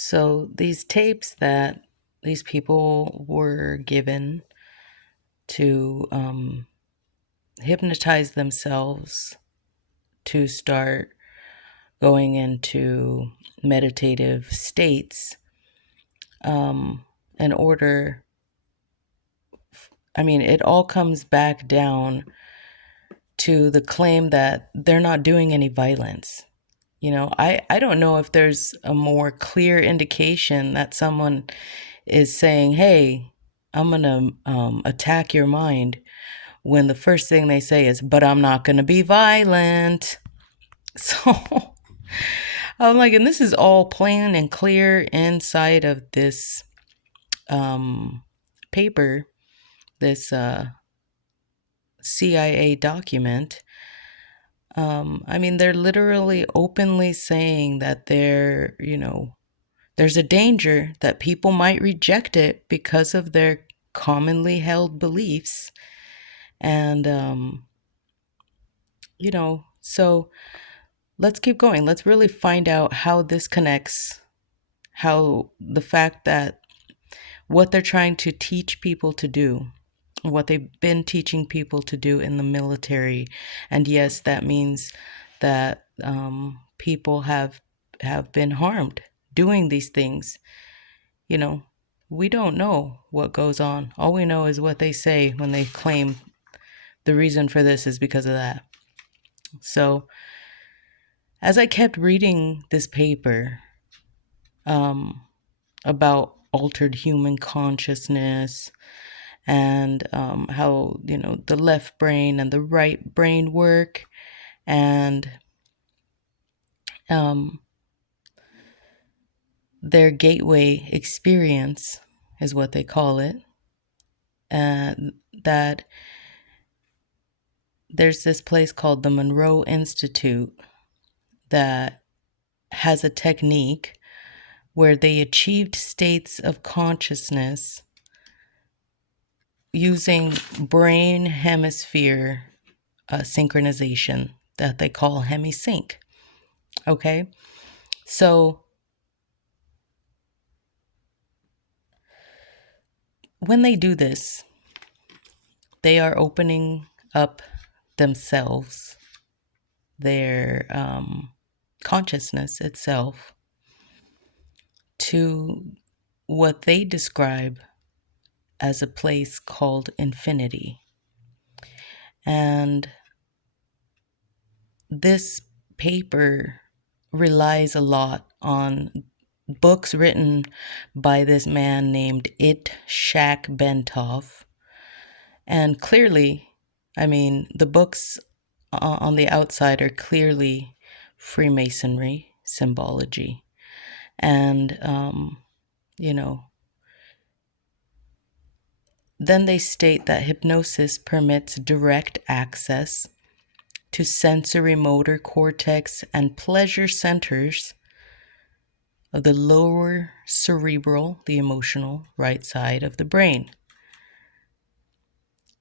So these tapes that these people were given to hypnotize themselves to start going into meditative states in order, it all comes back down to the claim that they're not doing any violence. I don't know if there's a more clear indication that someone is saying, hey, I'm going to attack your mind, when the first thing they say is, but I'm not going to be violent. So I'm like, and this is all plain and clear inside of this paper, this CIA document. They're literally openly saying that there's a danger that people might reject it because of their commonly held beliefs. And, so let's keep going. Let's really find out how this connects, how the fact that what they're trying to teach people to do, what they've been teaching people to do in the military. And yes, that means that people have been harmed doing these things. We don't know what goes on. All we know is what they say when they claim the reason for this is because of that. So as I kept reading this paper about altered human consciousness and how, the left brain and the right brain work, and their gateway experience is what they call it, and that there's this place called the Monroe Institute that has a technique where they achieved states of consciousness using brain hemisphere synchronization that they call hemisync. Okay, so when they do this, they are opening up themselves, their consciousness itself, to what they describe as a place called infinity. And this paper relies a lot on books written by this man named Itshak Bentov. And clearly, the books on the outside are clearly Freemasonry symbology. And, then they state that hypnosis permits direct access to sensory motor cortex and pleasure centers of the lower cerebral, the emotional, right side of the brain.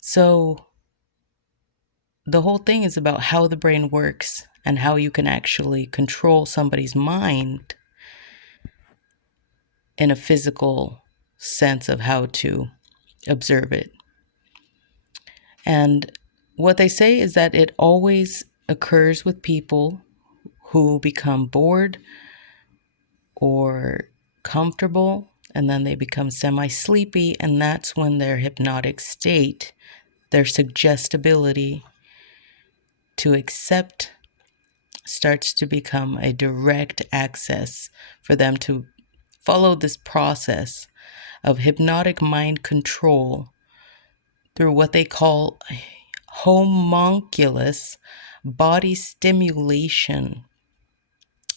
So the whole thing is about how the brain works and how you can actually control somebody's mind in a physical sense of how to observe it. And what they say is that it always occurs with people who become bored or comfortable, and then they become semi-sleepy, and that's when their hypnotic state, their suggestibility to accept, starts to become a direct access for them to follow this process of hypnotic mind control through what they call homunculus body stimulation.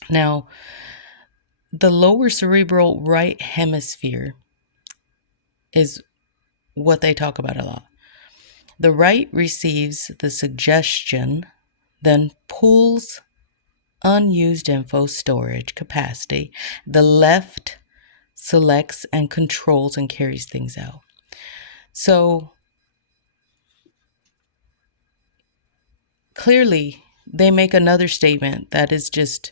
Now, the lower cerebral right hemisphere is what they talk about a lot. The right receives the suggestion, then pulls unused info storage capacity. The left selects and controls and carries things out. So clearly, they make another statement that is just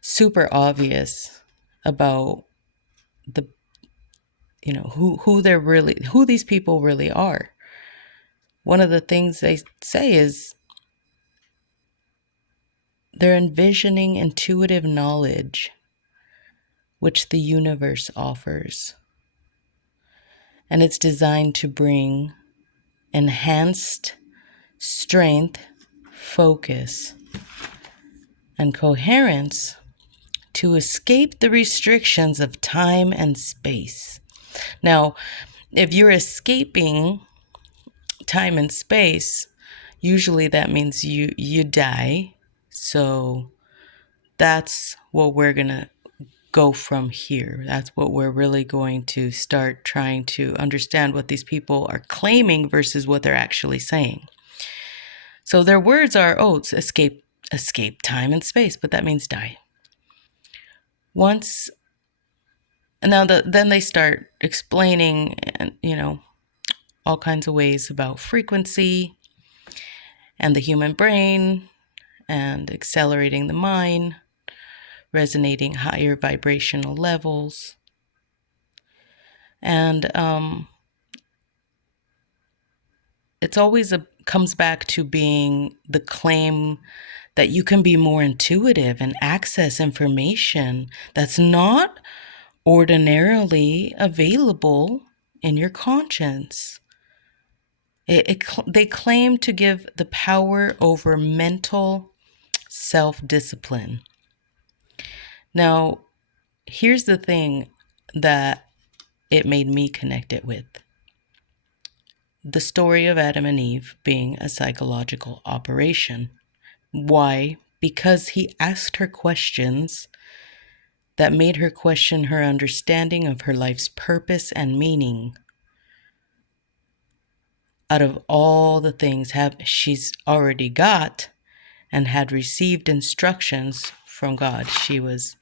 super obvious. about the, who these people really are. One of the things they say is they're envisioning intuitive knowledge which the universe offers. And it's designed to bring enhanced strength, focus, and coherence to escape the restrictions of time and space. Now, if you're escaping time and space, usually that means you die. So that's what we're going to go from here. That's what we're really going to start trying to understand, what these people are claiming versus what they're actually saying. So their words are, it's escape time and space, but that means die. Then they start explaining, all kinds of ways about frequency and the human brain and accelerating the mind, resonating higher vibrational levels. And it's always comes back to being the claim that you can be more intuitive and access information that's not ordinarily available in your conscience. They claim to give the power over mental self-discipline. Now, here's the thing that it made me connect it with. The story of Adam and Eve being a psychological operation. Why? Because he asked her questions that made her question her understanding of her life's purpose and meaning. Out of all the things she's already got and had received instructions from God, she was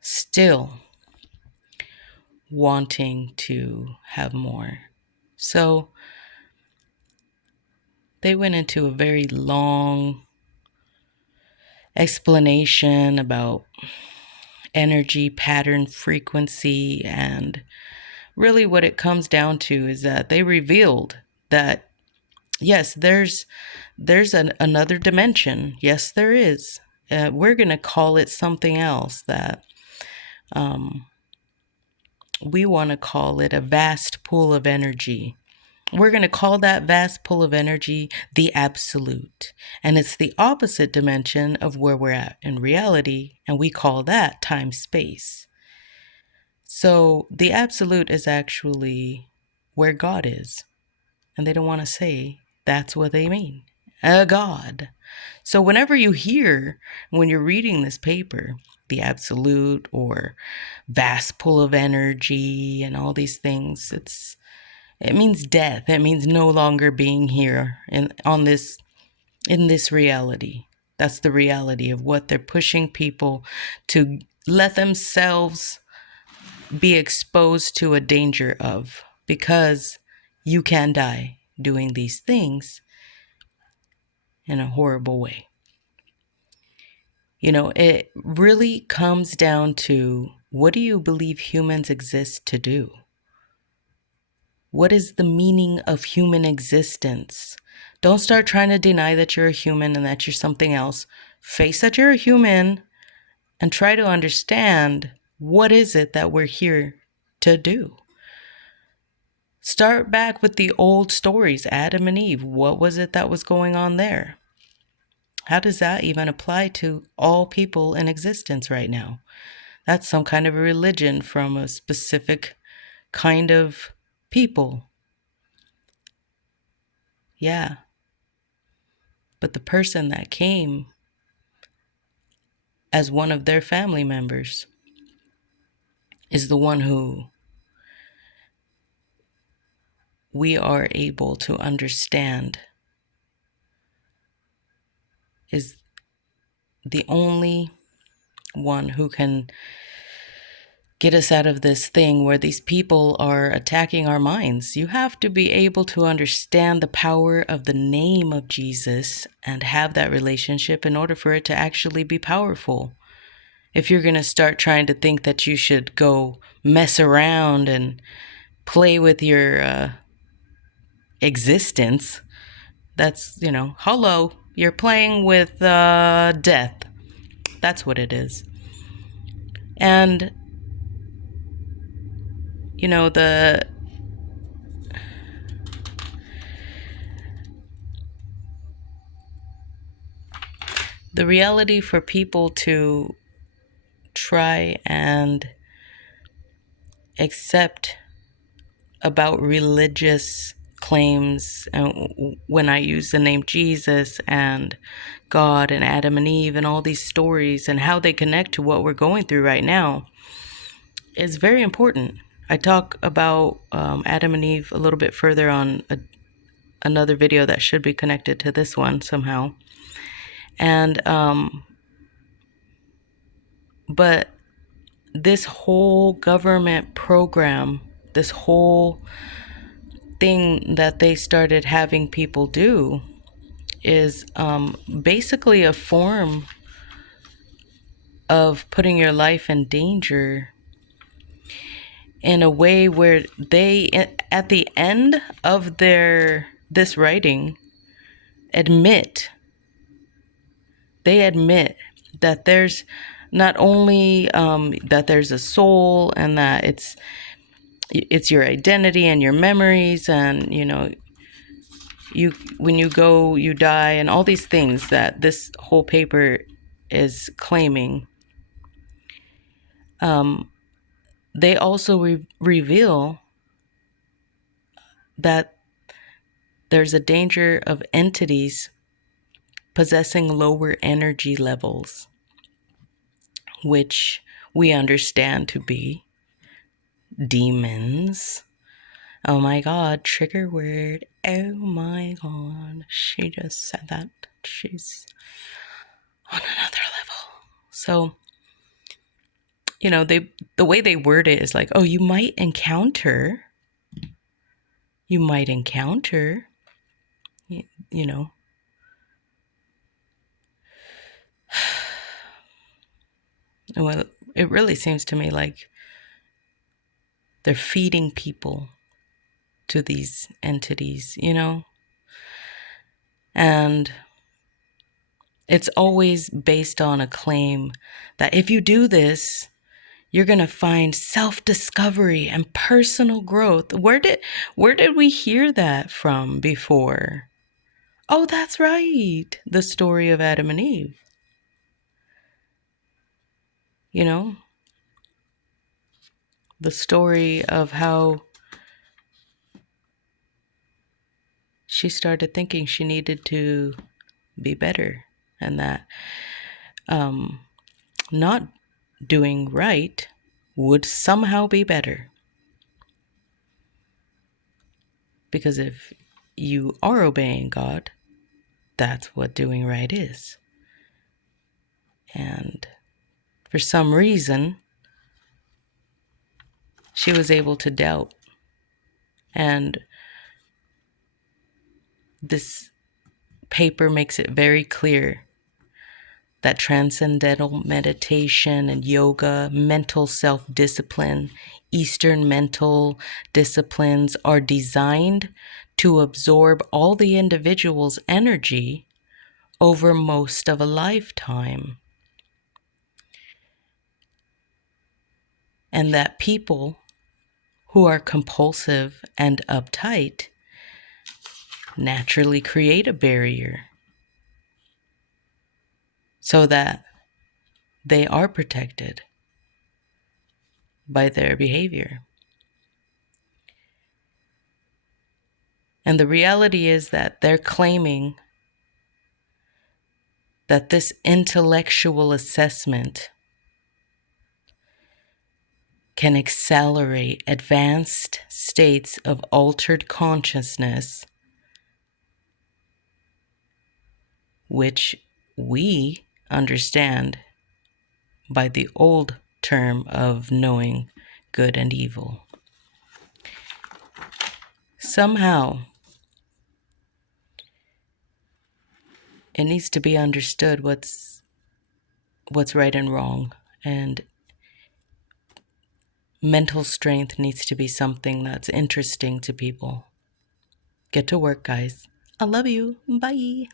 still wanting to have more. So they went into a very long explanation about energy, pattern, frequency, and really what it comes down to is that they revealed that, yes, there's another dimension. Yes, there is. We're going to call it something else that we want to call it a vast pool of energy. We're going to call that vast pool of energy the absolute. And it's the opposite dimension of where we're at in reality. And we call that time-space. So the absolute is actually where God is. And they don't want to say that's what they mean. A God. So whenever you hear, when you're reading this paper, the absolute or vast pool of energy and all these things, it means death. It means no longer being here in this reality. That's the reality of what they're pushing people to let themselves be exposed to a danger of, because you can die doing these things in a horrible way. It really comes down to, what do you believe humans exist to do? What is the meaning of human existence? Don't start trying to deny that you're a human and that you're something else. Face that you're a human and try to understand, what is it that we're here to do? Start back with the old stories, Adam and Eve. What was it that was going on there? How does that even apply to all people in existence right now? That's some kind of a religion from a specific kind of people. Yeah. But the person that came as one of their family members is the one who we are able to understand is the only one who can get us out of this thing where these people are attacking our minds. You have to be able to understand the power of the name of Jesus and have that relationship in order for it to actually be powerful. if you're going to start trying to think that you should go mess around and play with your existence, that's, hello, you're playing with death. That's what it is. And, the reality for people to try and accept about religious claims, and when I use the name Jesus and God and Adam and Eve and all these stories and how they connect to what we're going through right now, is very important. I talk about Adam and Eve a little bit further on another video that should be connected to this one somehow. And but this whole government program, this whole thing that they started having people do, is basically a form of putting your life in danger in a way where they, at the end of this writing, admit that there's not only that there's a soul, and that it's your identity and your memories, and you, when you go, you die, and all these things that this whole paper is claiming. They also reveal that there's a danger of entities possessing lower energy levels, which we understand to be demons. Oh my God, trigger word. Oh my God, she just said that. She's on another level. So, the way they word it is like, oh, you might encounter, well, it really seems to me like they're feeding people to these entities, and it's always based on a claim that if you do this, you're going to find self-discovery and personal growth. Where did we hear that from before? Oh, that's right. The story of Adam and Eve. The story of how she started thinking she needed to be better, and that not doing right would somehow be better. Because if you are obeying God, that's what doing right is. And for some reason, she was able to doubt. And this paper makes it very clear that transcendental meditation and yoga, mental self-discipline, Eastern mental disciplines are designed to absorb all the individual's energy over most of a lifetime. And that people who are compulsive and uptight naturally create a barrier so that they are protected by their behavior. And the reality is that they're claiming that this intellectual assessment can accelerate advanced states of altered consciousness, which we understand by the old term of knowing good and evil. Somehow, it needs to be understood what's right and wrong, And mental strength needs to be something that's interesting to people. Get to work, guys. I love you. Bye.